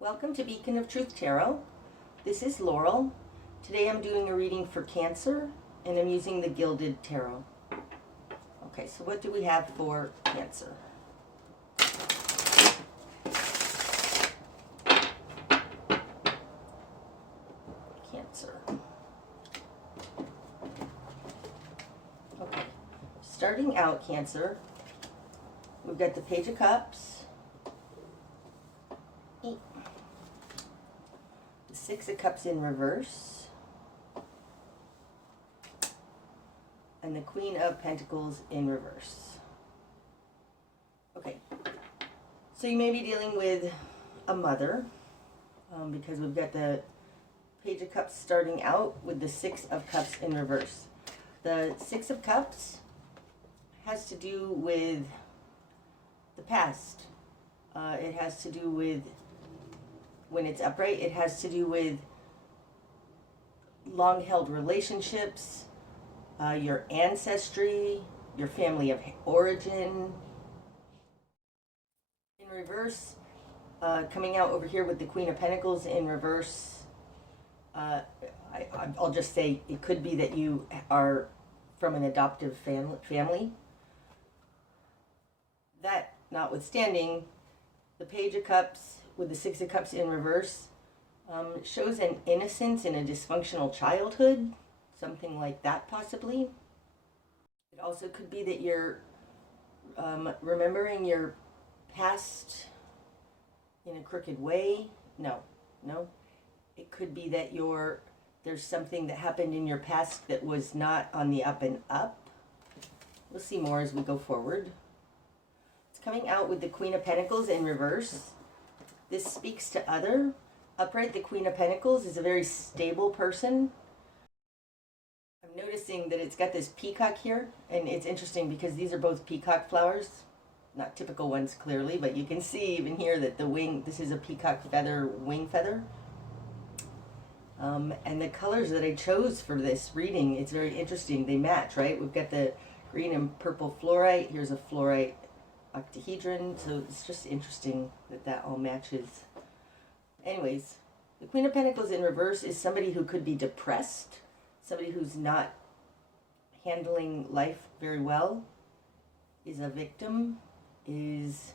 Welcome to Beacon of Truth Tarot. This is Laurel. Today I'm doing a reading for Cancer, and I'm using the Gilded Tarot. Okay, so what do we have for Cancer? Cancer. Okay, starting out, Cancer, we've got the Page of Cups, the Six of Cups in reverse, and the Queen of Pentacles in reverse. Okay, so you may be dealing with a mother, because we've got the Page of Cups starting out with the Six of Cups in reverse. The Six of Cups has to do with the past. It has to do with, when it's upright, it has to do with long-held relationships, your ancestry, your family of origin. In reverse, coming out over here with the Queen of Pentacles in reverse, I'll just say it could be that you are from an adoptive family. That notwithstanding, the Page of Cups with the Six of Cups in reverse shows an innocence in a dysfunctional childhood, something like that possibly. It also could be that you're remembering your past in a crooked way. No. It could be that there's something that happened in your past that was not on the up and up. We'll see more as we go forward. It's coming out with the Queen of Pentacles in reverse. This speaks to other. Upright, the Queen of Pentacles is a very stable person. I'm noticing that it's got this peacock here, and it's interesting because these are both peacock flowers. Not typical ones, clearly, but you can see even here that the wing, this is a peacock feather, wing feather. And the colors that I chose for this reading, it's very interesting. They match, right? We've got the green and purple fluorite. Here's a fluorite octahedron. So it's just interesting that that all matches. Anyways, the Queen of Pentacles in reverse is somebody who could be depressed, somebody who's not handling life very well, is a victim, is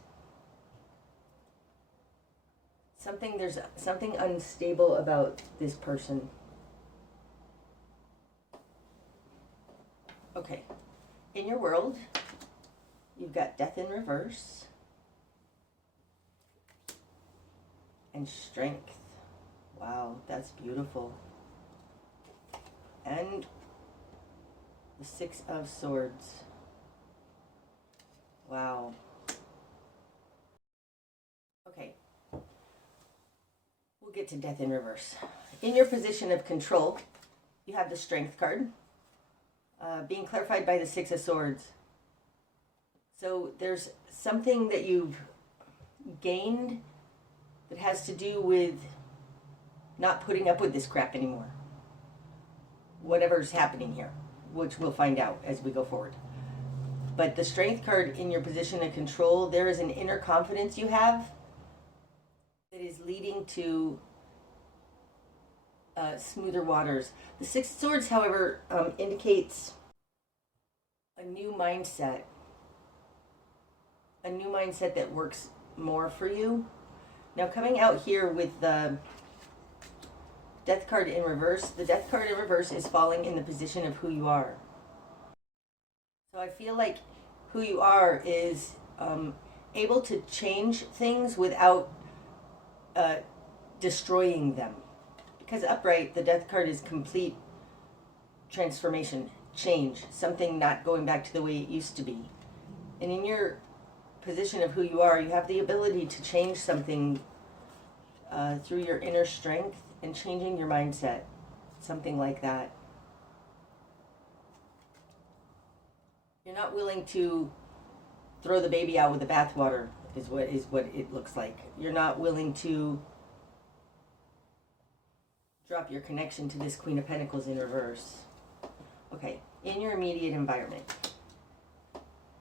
something, there's something unstable about this person. Okay, in your world, you've got Death in reverse and Strength. Wow, that's beautiful. And the Six of Swords. Wow. Okay. We'll get to Death in reverse. In your position of control, you have the Strength card, being clarified by the Six of Swords. So there's something that you've gained that has to do with not putting up with this crap anymore. Whatever's happening here, which we'll find out as we go forward. But the Strength card in your position of control, there is an inner confidence you have that is leading to smoother waters. The Six of Swords, however, indicates a new mindset. A new mindset that works more for you. Now, coming out here with the Death card in reverse, the Death card in reverse is falling in the position of who you are. So I feel like who you are is able to change things without destroying them. Because upright, the Death card is complete transformation, change, something not going back to the way it used to be. And in your position of who you are, you have the ability to change something through your inner strength and changing your mindset, something like that. You're not willing to throw the baby out with the bathwater, is what it looks like. You're not willing to drop your connection to this Queen of Pentacles in reverse. Okay, in your immediate environment,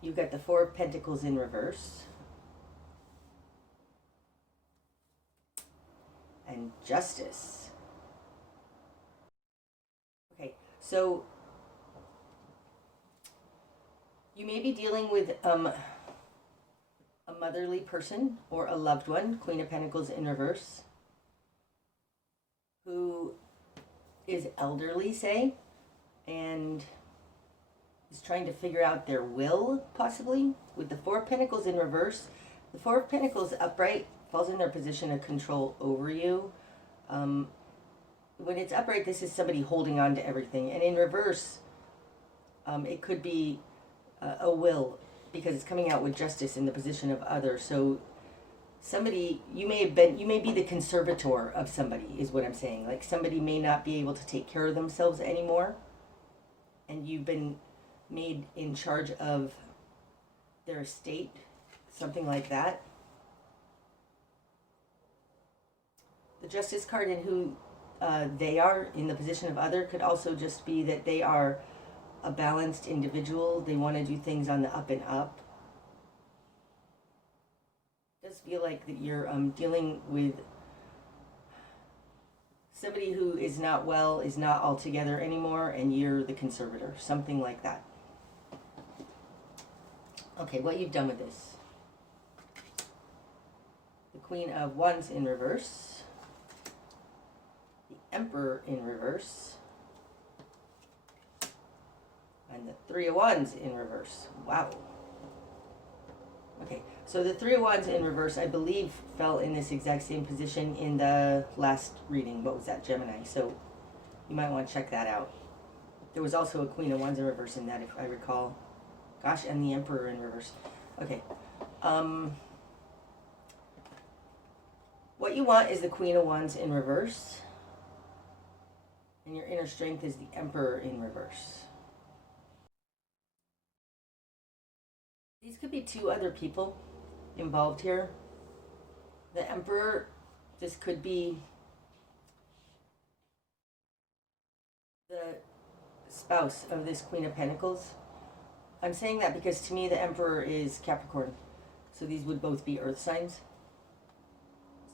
you've got the Four of Pentacles in reverse, and Justice. Okay, so you may be dealing with a motherly person or a loved one, Queen of Pentacles in reverse, who is elderly, say, and is trying to figure out their will, possibly. With the Four of Pentacles in reverse, the Four of Pentacles upright falls in their position of control over you. When it's upright, this is somebody holding on to everything. And in reverse, it could be a will, because it's coming out with Justice in the position of other. So somebody, you may be the conservator of somebody, is what I'm saying. Like, somebody may not be able to take care of themselves anymore, and you've been made in charge of their estate, something like that. The Justice card and who they are in the position of other could also just be that they are a balanced individual. They want to do things on the up and up. It does feel like that you're dealing with somebody who is not well, is not all together anymore, and you're the conservator, something like that. Okay, what you've done with this. The Queen of Wands in reverse. The Emperor in reverse. And the Three of Wands in reverse. Wow. Okay, so the Three of Wands in reverse, I believe, fell in this exact same position in the last reading. What was that, Gemini? So you might want to check that out. There was also a Queen of Wands in reverse in that, if I recall. Gosh, and the Emperor in reverse. Okay. What you want is the Queen of Wands in reverse. And your inner strength is the Emperor in reverse. These could be two other people involved here. The Emperor, this could be the spouse of this Queen of Pentacles. I'm saying that because to me the Emperor is Capricorn. So these would both be earth signs.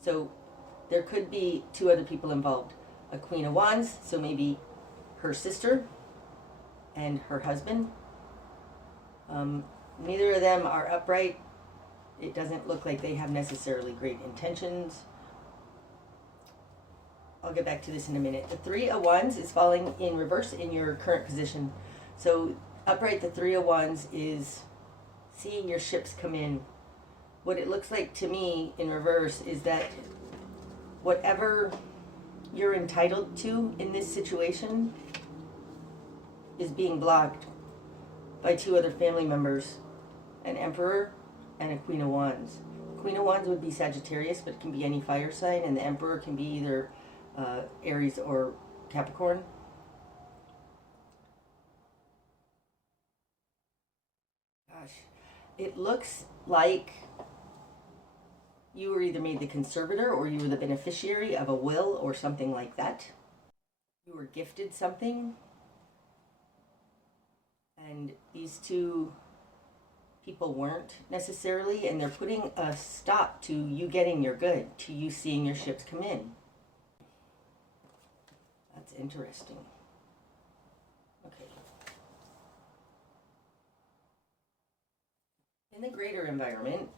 So there could be two other people involved. A Queen of Wands, so maybe her sister and her husband. Neither of them are upright. It doesn't look like they have necessarily great intentions. I'll get back to this in a minute. The Three of Wands is falling in reverse in your current position. So upright, the Three of Wands is seeing your ships come in. What it looks like to me in reverse is that whatever you're entitled to in this situation is being blocked by two other family members, an Emperor and a Queen of Wands. Queen of Wands would be Sagittarius, but it can be any fire sign, and the Emperor can be either Aries or Capricorn. Gosh, it looks like you were either made the conservator or you were the beneficiary of a will or something like that. You were gifted something. And these two people weren't necessarily, and they're putting a stop to you getting your good, to you seeing your ships come in. That's interesting. Okay. In the greater environment,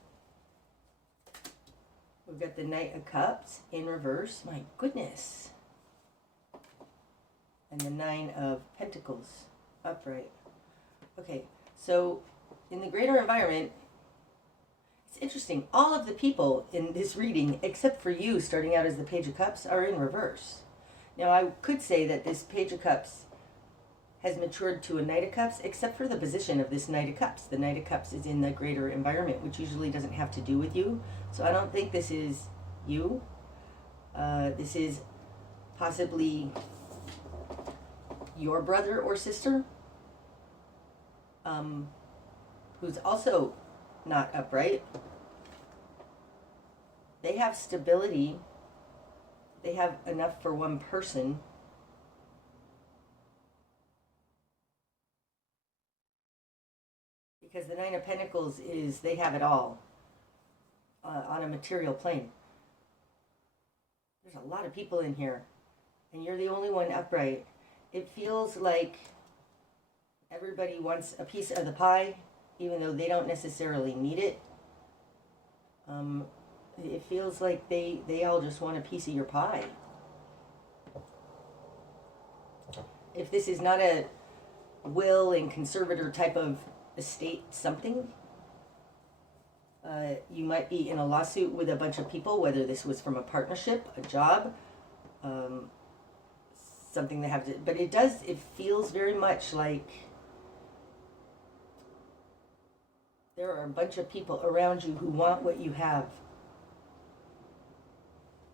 we've got the Knight of Cups in reverse. My goodness. And the Nine of Pentacles upright. Okay, so in the greater environment, it's interesting. All of the people in this reading, except for you starting out as the Page of Cups, are in reverse. Now, I could say that this Page of Cups has matured to a Knight of Cups, except for the position of this Knight of Cups. The Knight of Cups is in the greater environment, which usually doesn't have to do with you. So I don't think this is you. This is possibly your brother or sister, who's also not upright. They have stability. They have enough for one person. Because the Nine of Pentacles is, they have it all on a material plane. There's a lot of people in here, and you're the only one upright. It feels like everybody wants a piece of the pie, even though they don't necessarily need it. It feels like they all just want a piece of your pie. If this is not a will and conservator type of estate something, you might be in a lawsuit with a bunch of people, whether this was from a partnership, a job, something that have to, but it feels very much like there are a bunch of people around you who want what you have.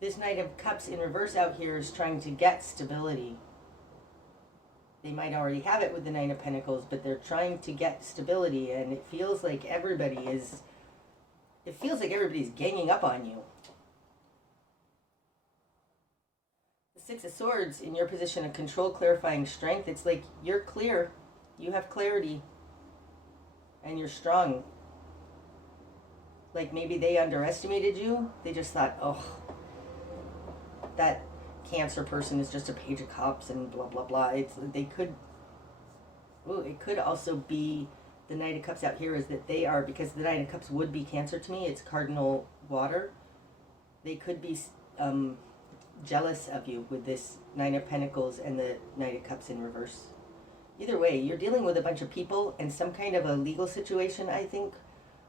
This Knight of Cups in reverse out here is trying to get stability. They might already have it with the Nine of Pentacles, but they're trying to get stability, and it feels like everybody's ganging up on you. The Six of Swords in your position of control, clarifying strength, it's like you're clear, you have clarity, and you're strong. Like maybe they underestimated you. They just thought, oh, that Cancer person is just a Page of Cups and blah blah blah. It could also be the Knight of Cups out here is that they are, because the Knight of Cups would be Cancer to me, it's cardinal water. They could be jealous of you with this Nine of Pentacles and the Knight of Cups in reverse. Either way, you're dealing with a bunch of people and some kind of a legal situation, I think,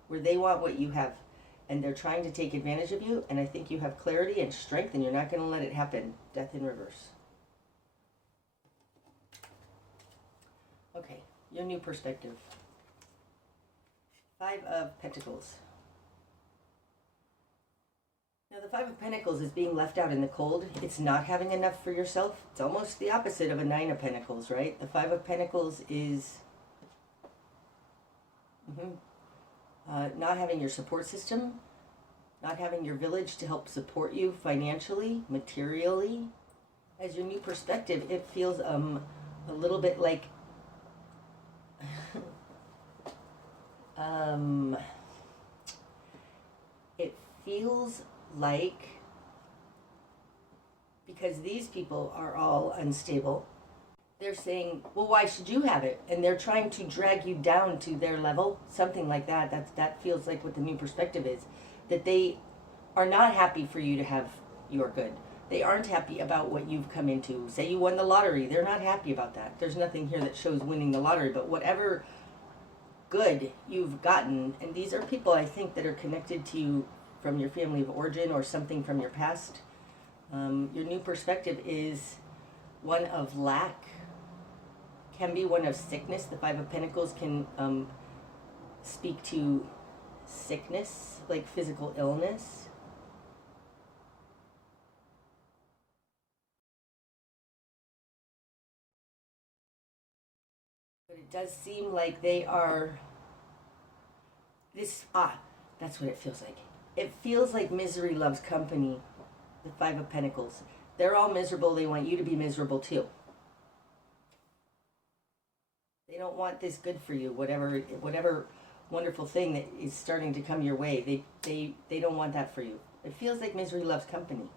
where they want what you have. And they're trying to take advantage of you, and I think you have clarity and strength, and you're not going to let it happen. Death in reverse. Okay, your new perspective. Five of Pentacles. Now, the Five of Pentacles is being left out in the cold. It's not having enough for yourself. It's almost the opposite of a Nine of Pentacles, right? The Five of Pentacles is not having your support system, not having your village to help support you financially, materially. As your new perspective, it feels a little bit like it feels like, because these people are all unstable, they're saying, well, why should you have it? And they're trying to drag you down to their level, something like that. That feels like what the new perspective is, that they are not happy for you to have your good. They aren't happy about what you've come into. Say you won the lottery, they're not happy about that. There's nothing here that shows winning the lottery, but whatever good you've gotten, and these are people, I think, that are connected to you from your family of origin or something from your past. Your new perspective is one of lack, can be one of sickness. The Five of Pentacles can speak to sickness, like physical illness. But it does seem like they are that's what it feels like. It feels like misery loves company. The Five of Pentacles. They're all miserable. They want you to be miserable too. They don't want this good for you. Whatever wonderful thing that is starting to come your way, they don't want that for you. It feels like misery loves company.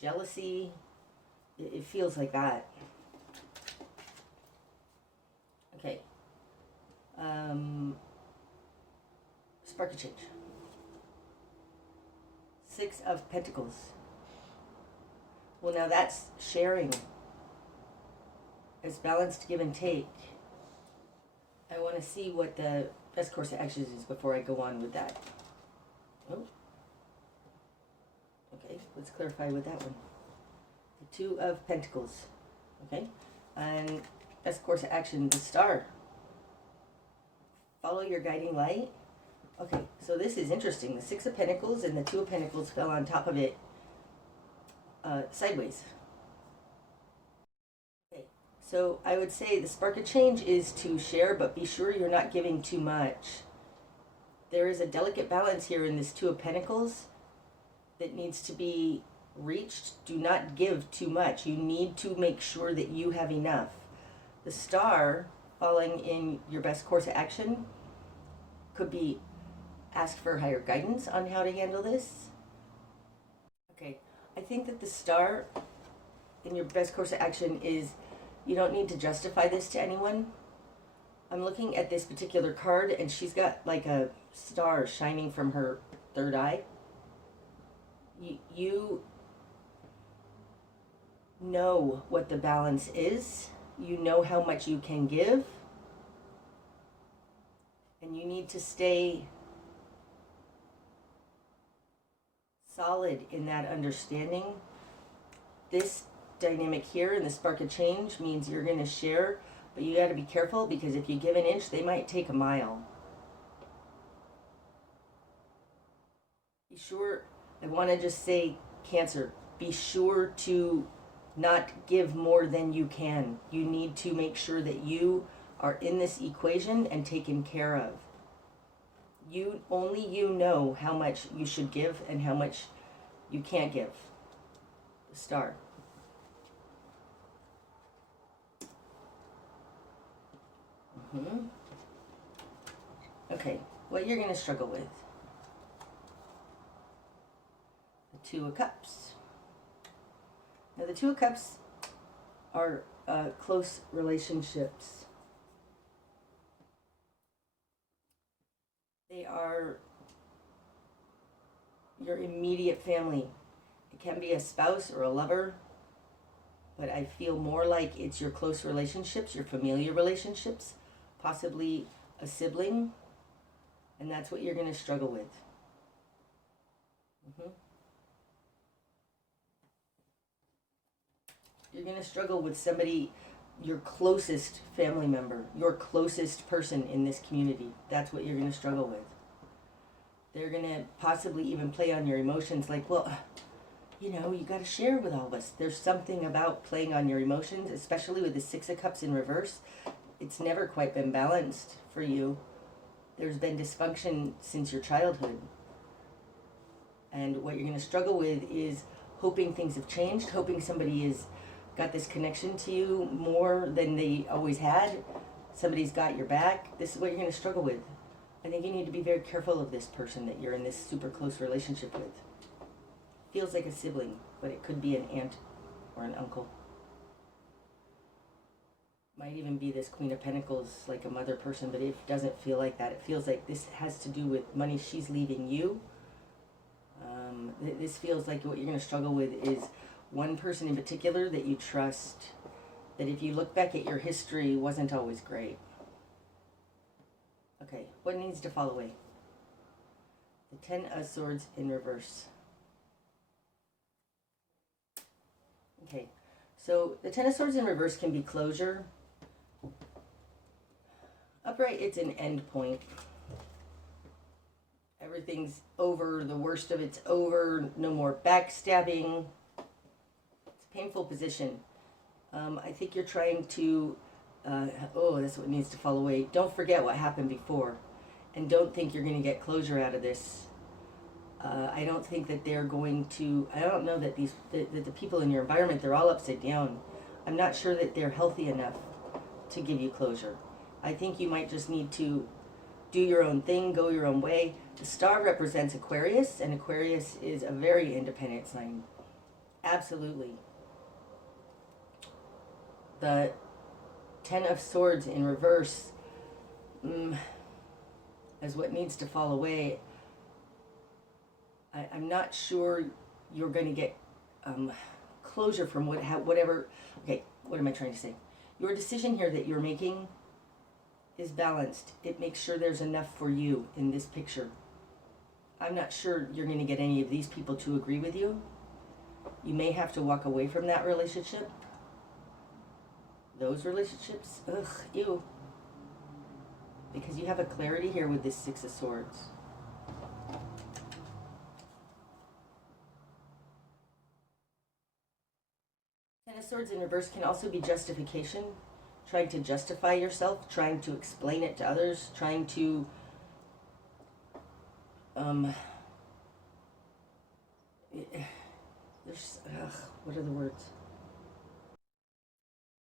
Jealousy, it feels like that. Okay. Spark of change. Six of Pentacles. Well, now that's sharing. It's balanced give and take. I want to see what the best course of action is before I go on with that. Oh. Okay, let's clarify with that one. The Two of Pentacles. Okay, and best course of action, the Star. Follow your guiding light. Okay, so this is interesting. The Six of Pentacles and the Two of Pentacles fell on top of it sideways. Okay, so I would say the spark of change is to share, but be sure you're not giving too much. There is a delicate balance here in this Two of Pentacles that needs to be reached. Do not give too much. You need to make sure that you have enough. The Star falling in your best course of action could be ask for higher guidance on how to handle this. Okay, I think that the star in your best course of action is you don't need to justify this to anyone. I'm looking at this particular card, and she's got like a star shining from her third eye. You know what the balance is. You know how much you can give. And you need to stay solid in that understanding. This dynamic here in the spark of change means you're going to share, but you got to be careful, because if you give an inch, they might take a mile. Be sure, I want to just say, Cancer, be sure to not give more than you can. You need to make sure that you are in this equation and taken care of. Only you know how much you should give and how much you can't give. The star. Okay, what you're going to struggle with. The Two of Cups. Now, the Two of Cups are close relationships. They are your immediate family. It can be a spouse or a lover, but I feel more like it's your close relationships, your familiar relationships, possibly a sibling, and that's what you're going to struggle with. You're going to struggle with somebody, your closest family member, your closest person in this community. That's what you're going to struggle with. They're going to possibly even play on your emotions, like, well, you know, you got to share with all of us. There's something about playing on your emotions, especially with the Six of Cups in reverse. It's never quite been balanced for you. There's been dysfunction since your childhood. And what you're going to struggle with is hoping things have changed, hoping somebody has got this connection to you more than they always had. Somebody's got your back. This is what you're going to struggle with. I think you need to be very careful of this person that you're in this super close relationship with. Feels like a sibling, but it could be an aunt or an uncle. Might even be this Queen of Pentacles, like a mother person, but it doesn't feel like that. It feels like this has to do with money she's leaving you. This feels like what you're going to struggle with is one person in particular that you trust, that if you look back at your history wasn't always great. Okay, what needs to fall away? The Ten of Swords in reverse. Okay, so the Ten of Swords in reverse can be closure. Upright, it's an end point. Everything's over, the worst of it's over, no more backstabbing. It's a painful position. I think you're trying to, that's what needs to fall away. Don't forget what happened before. And don't think you're going to get closure out of this. I don't think that they're going to, I don't know that the people in your environment, they're all upside down. I'm not sure that they're healthy enough to give you closure. I think you might just need to do your own thing, go your own way. The star represents Aquarius, and Aquarius is a very independent sign. Absolutely. The Ten of Swords in reverse is what needs to fall away. I'm not sure you're going to get closure from whatever. Okay, what am I trying to say? Your decision here that you're making is balanced. It makes sure there's enough for you in this picture. I'm not sure you're going to get any of these people to agree with you. You may have to walk away from that relationship. Those relationships, ugh, ew. Because you have a clarity here with this Six of Swords. Ten of Swords in reverse can also be justification. Trying to justify yourself, trying to explain it to others, trying to what are the words?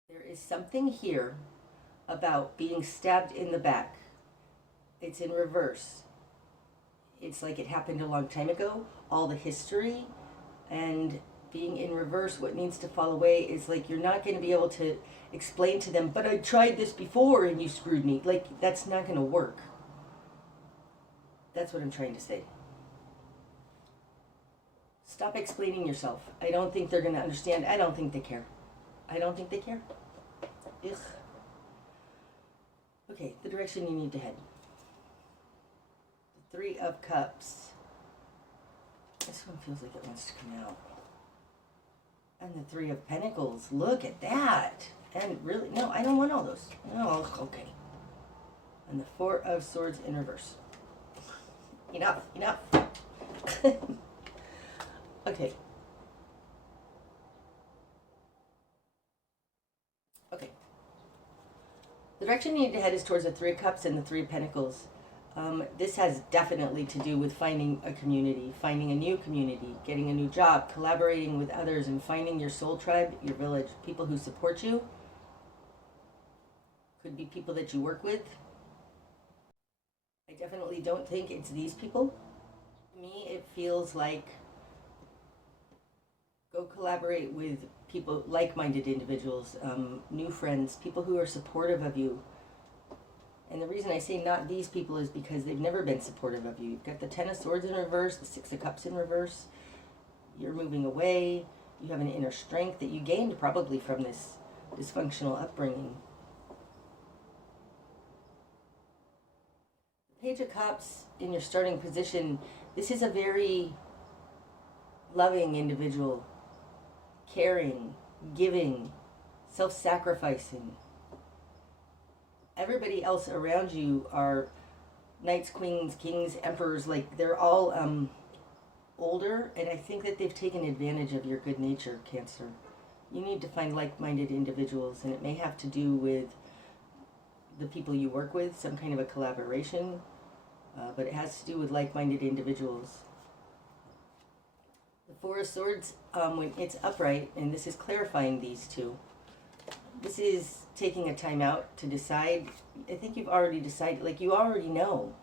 There is something here about being stabbed in the back. It's in reverse. It's like it happened a long time ago, all the history, and being in reverse, what needs to fall away is like you're not going to be able to explain to them, but I tried this before and you screwed me. Like, that's not going to work. That's what I'm trying to say. Stop explaining yourself. I don't think they're going to understand. I don't think they care. I don't think they care. Ugh. Okay, the direction you need to head. The Three of Cups. This one feels like it wants to come out. And the Three of Pentacles. Look at that. And really, no, I don't want all those. No, okay. And the Four of Swords in reverse. Enough, enough. Okay. Okay. The direction you need to head is towards the Three of Cups and the Three of Pentacles. This has definitely to do with finding a community, finding a new community, getting a new job, collaborating with others, and finding your soul tribe, your village, people who support you. Could be people that you work with. I definitely don't think it's these people. To me, it feels like go collaborate with people, like-minded individuals, new friends, people who are supportive of you. And the reason I say not these people is because they've never been supportive of you. You've got the Ten of Swords in reverse, the Six of Cups in reverse. You're moving away. You have an inner strength that you gained probably from this dysfunctional upbringing. The Page of Cups in your starting position, this is a very loving individual, caring, giving, self-sacrificing. Everybody else around you are knights, queens, kings, emperors, like they're all older, and I think that they've taken advantage of your good nature, Cancer. You need to find like-minded individuals, and it may have to do with the people you work with, some kind of a collaboration, but it has to do with like-minded individuals. The Four of Swords, when it's upright, and this is clarifying these two, this is taking a time out to decide. I think you've already decided, like you already know.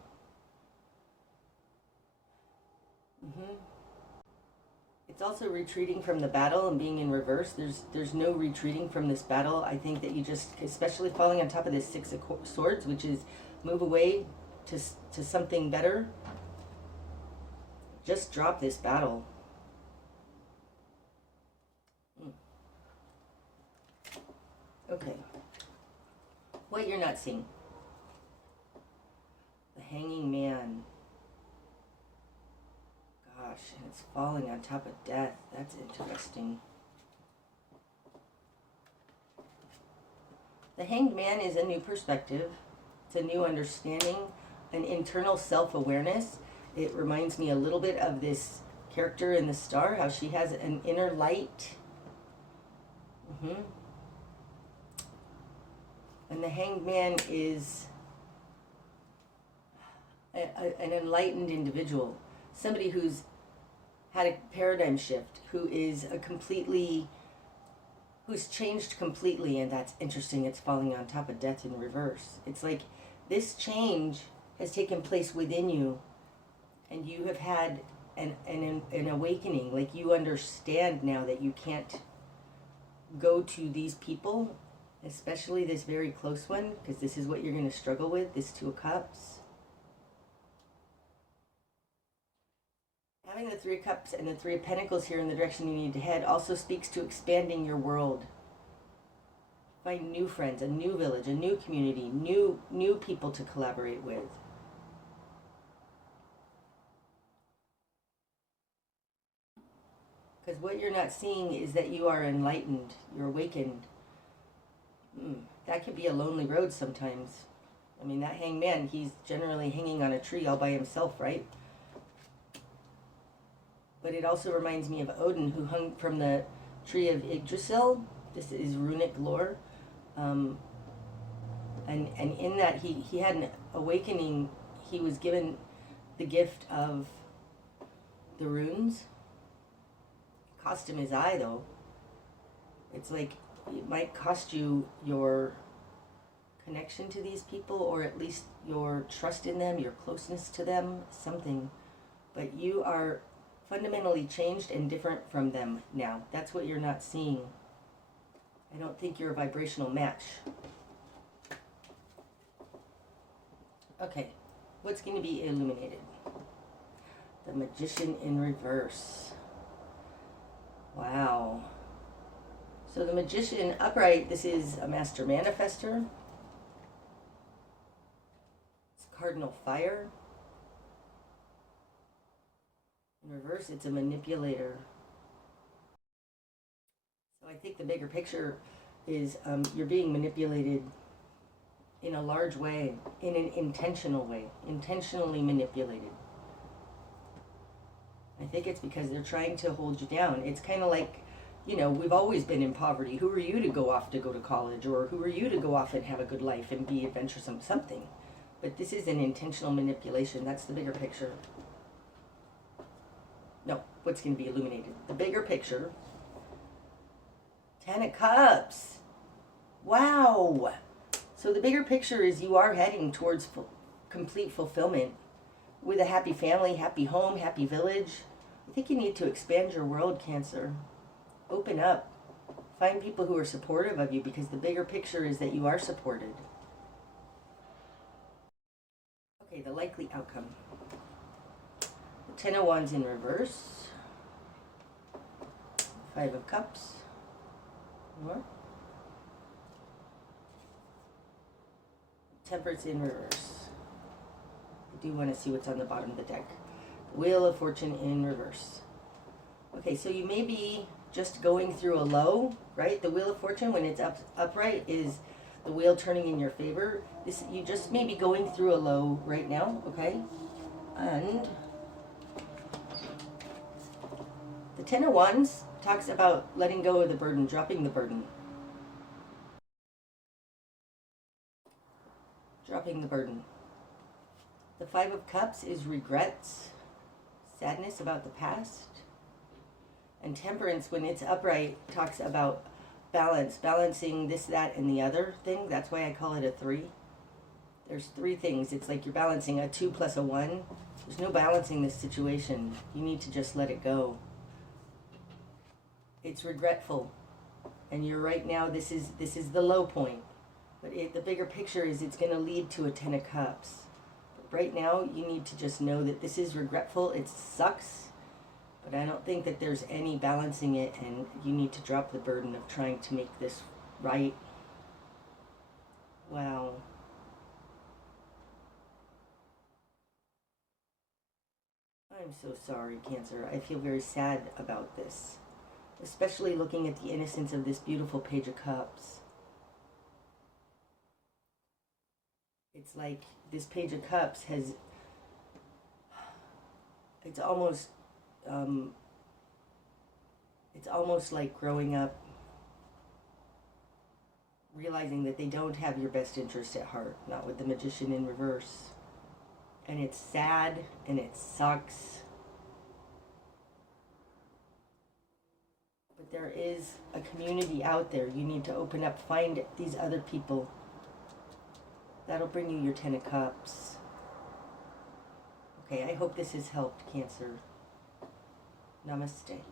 It's also retreating from the battle and being in reverse. There's no retreating from this battle. I think that you just, especially falling on top of this Six of Swords, which is move away to something better. Just drop this battle. Okay. What you're not seeing. The Hanging Man. Gosh, and it's falling on top of death. That's interesting. The Hanged Man is a new perspective. It's a new understanding, an internal self-awareness. It reminds me a little bit of this character in The Star, how she has an inner light. And the Hanged Man is an enlightened individual, somebody who's had a paradigm shift, who's changed completely, and that's interesting. It's falling on top of death in reverse. It's like this change has taken place within you, and you have had an awakening. Like you understand now that you can't go to these people, especially this very close one, because this is what you're going to struggle with, this Two of Cups. Having the Three of Cups and the Three of Pentacles here in the direction you need to head also speaks to expanding your world. Find new friends, a new village, a new community, new people to collaborate with. Because what you're not seeing is that you are enlightened, you're awakened. That could be a lonely road sometimes. I mean, that Hanged Man, he's generally hanging on a tree all by himself, right? But it also reminds me of Odin, who hung from the tree of Yggdrasil. This is runic lore. And in that, he had an awakening. He was given the gift of the runes. Cost him his eye, though. It's like, it might cost you your connection to these people, or at least your trust in them, your closeness to them, something. But you are fundamentally changed and different from them now. That's what you're not seeing. I don't think you're a vibrational match. Okay, what's going to be illuminated? The Magician in reverse. Wow. So the Magician upright, this is a Master Manifester. It's Cardinal Fire. In reverse, it's a Manipulator. So I think the bigger picture is you're being manipulated in a large way, in an intentional way, intentionally manipulated. I think it's because they're trying to hold you down. It's kind of like, you know, we've always been in poverty. Who are you to go off to go to college? Or who are you to go off and have a good life and be adventuresome? Something. But this is an intentional manipulation. That's the bigger picture. No, what's going to be illuminated? The bigger picture. 10 of Cups. Wow. So the bigger picture is you are heading towards complete fulfillment with a happy family, happy home, happy village. I think you need to expand your world, Cancer. Open up. Find people who are supportive of you, because the bigger picture is that you are supported. Okay, the likely outcome. The 10 of Wands in reverse. 5 of Cups. More. Temperance in reverse. I do want to see what's on the bottom of the deck. Wheel of Fortune in reverse. Okay, so you may be just going through a low, right? The Wheel of Fortune, when it's upright, is the wheel turning in your favor. You just may be going through a low right now, okay? And the 10 of Wands talks about letting go of the burden, dropping the burden. Dropping the burden. The 5 of Cups is regrets, sadness about the past. And Temperance, when it's upright, talks about balance, balancing this, that, and the other thing. That's why I call it a 3. There's 3 things. It's like you're balancing a 2 plus a 1. There's no balancing this situation. You need to just let it go. It's regretful. And you're right now, this is the low point. But the bigger picture is it's going to lead to a 10 of Cups. Right now, you need to just know that this is regretful. It sucks, but I don't think that there's any balancing it, and you need to drop the burden of trying to make this right. Wow. I'm so sorry, Cancer. I feel very sad about this, especially looking at the innocence of this beautiful Page of Cups. It's like this Page of Cups has, it's almost like growing up, realizing that they don't have your best interest at heart, not with the Magician in reverse. And it's sad and it sucks. But there is a community out there. You need to open up, find these other people. That'll bring you your 10 of Cups. Okay, I hope this has helped, Cancer. Namaste.